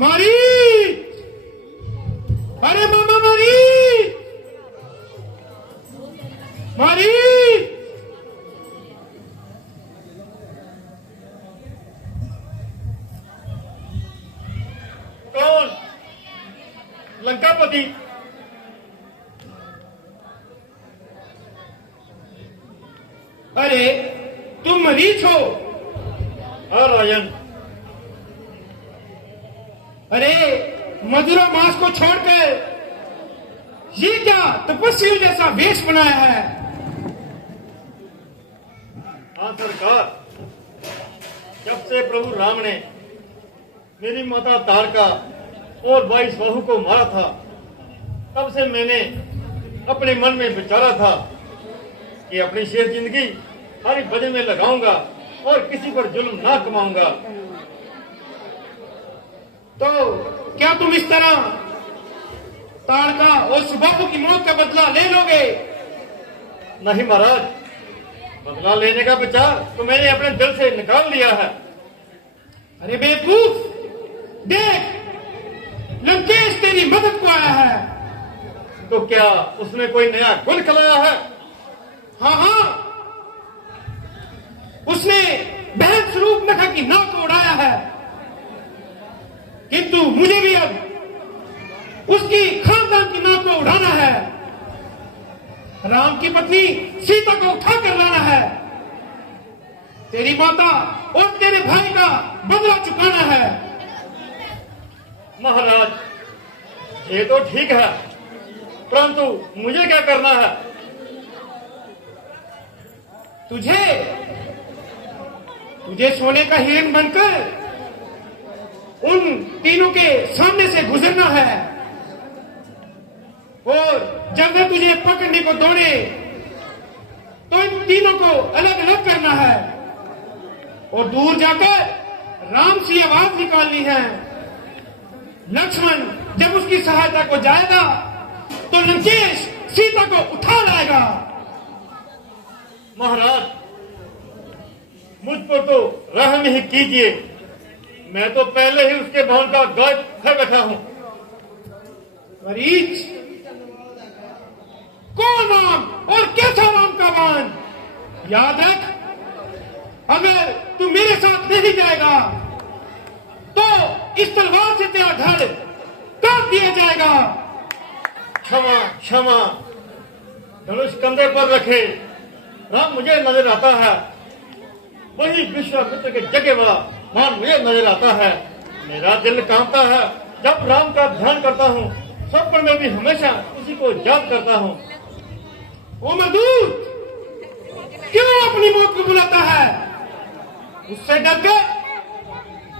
मारी, अरे मामा मारी, मारी। कौन? लंकापति। अरे तुम मरीज हो? हाँ राजन। अरे मधुरा मास को छोड़कर ये क्या तपस्वियों जैसा वेश बनाया है? हाँ सरकार, जब से प्रभु राम ने मेरी माता तारका और 22 बहू को मारा था, तब से मैंने अपने मन में विचारा था कि अपनी शेष जिंदगी हरि भजन में लगाऊंगा और किसी पर जुल्म ना कमाऊंगा। तो क्या तुम इस तरह ताड़का और सुबाहु की मौत का बदला ले लोगे? नहीं महाराज, बदला लेने का विचार तो मैंने अपने दिल से निकाल लिया है। अरे बेवकूफ, देख लंकेश तेरी मदद को आया है। तो क्या उसने कोई नया गुण खिलाया है? हाँ हाँ, उसने बहन स्वरूप नखा की नाक को उड़ाया है, किंतु मुझे भी अब उसकी खानदान की नाक को उड़ाना है। राम की पत्नी सीता को उठा कर लाना है, तेरी माता और तेरे भाई का बदला चुकाना है। महाराज, ये तो ठीक है, परंतु मुझे क्या करना है? तुझे सोने का हिरण बनकर उन तीनों के सामने से गुजरना है, और जब वे तुझे पकड़ने को दौड़े तो इन तीनों को अलग अलग करना है, और दूर जाकर राम सी आवाज निकालनी है। लक्ष्मण जब उसकी सहायता को जाएगा तो लंकेश सीता को उठा लाएगा। महाराज, मुझ पर तो रहम ही कीजिए, मैं तो पहले ही उसके भवन का गायब है बैठा हूं। मरीच, कौन राम और कैसा राम का वाहन? याद रख, अगर तू मेरे साथ नहीं जाएगा तो इस तलवार से तेरा धड़ काट दिया जाएगा। क्षमा क्षमा, धनुष कंधे पर रखे, राम मुझे नजर आता है, वही विश्वामित्र के जगह वाला मान मुझे नजर आता है। मेरा दिल कांपता है जब राम का ध्यान करता हूँ, सपन में भी हमेशा उसी को याद करता हूँ। ओ मजदूर, क्यों अपनी मौत को बुलाता है? उससे डर के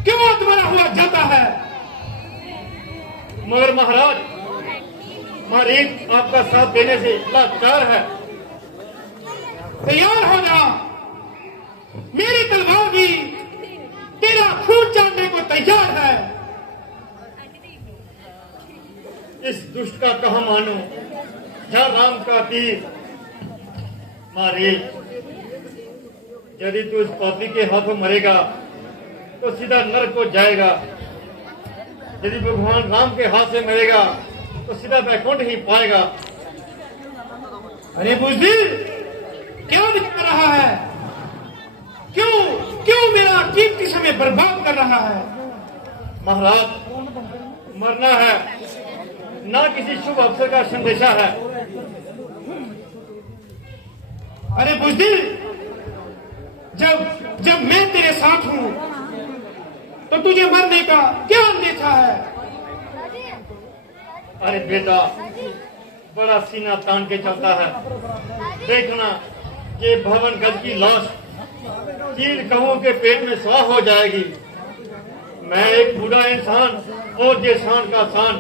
क्यों तुम्हारा हुआ जाता है? मगर महाराज, मरीज आपका साथ देने से लाचार है। तैयार हो जा, मेरी तलवार भी तेरा खून चाटने को तैयार है। इस दुष्ट का कहा मानो, जहाँ राम का तीर। मरीज, यदि तू इस पापी के हाथों मरेगा तो सीधा नरक को जाएगा, यदि भगवान राम के हाथ से मरेगा तो सीधा बैकुंठ ही पाएगा। अरे बुज़दिल, क्या दिखा रहा है? क्यों क्यों मेरा कीमती समय बर्बाद कर रहा है? महाराज, मरना है ना किसी शुभ अवसर का संदेशा है। अरे बुज़दिल, जब मैं तेरे साथ हूं तो तुझे मरने का क्या अंदेशा है? अरे बेटा, बड़ा सीना तान के चलता है। देखना, ये भवन गज की लाश चीर कहों के पेट में स्वाह हो जाएगी। मैं एक बूढ़ा इंसान और ये शान का शान,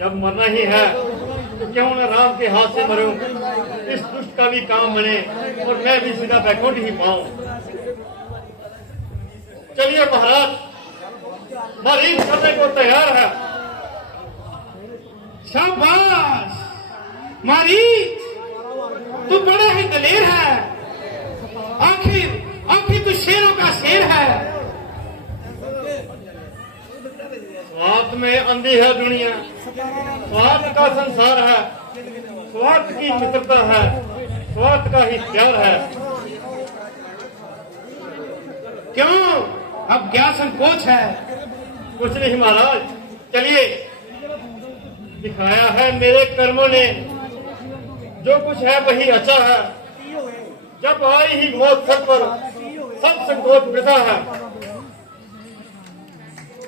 जब मरना ही है तो क्यों न राम के हाथ से मरूं, इस दुष्ट का भी काम बने और मैं भी सीधा बैकुंठ ही पाऊं। चलिए महाराज, मरीज करने को तैयार है। शाबाश मरीज, तू बड़ा ही दलेर है। आखिर तू शेरों का शेर है। अंधी है दुनिया, स्वार्थ का संसार है, स्वार्थ की मित्रता है, स्वार्थ का ही प्यार है। क्यों अब क्या संकोच है? कुछ नहीं महाराज, चलिए, दिखाया है मेरे कर्मों ने, जो कुछ है वही अच्छा है। जब आई ही मौत सर पर, सब संकोच मिटा है।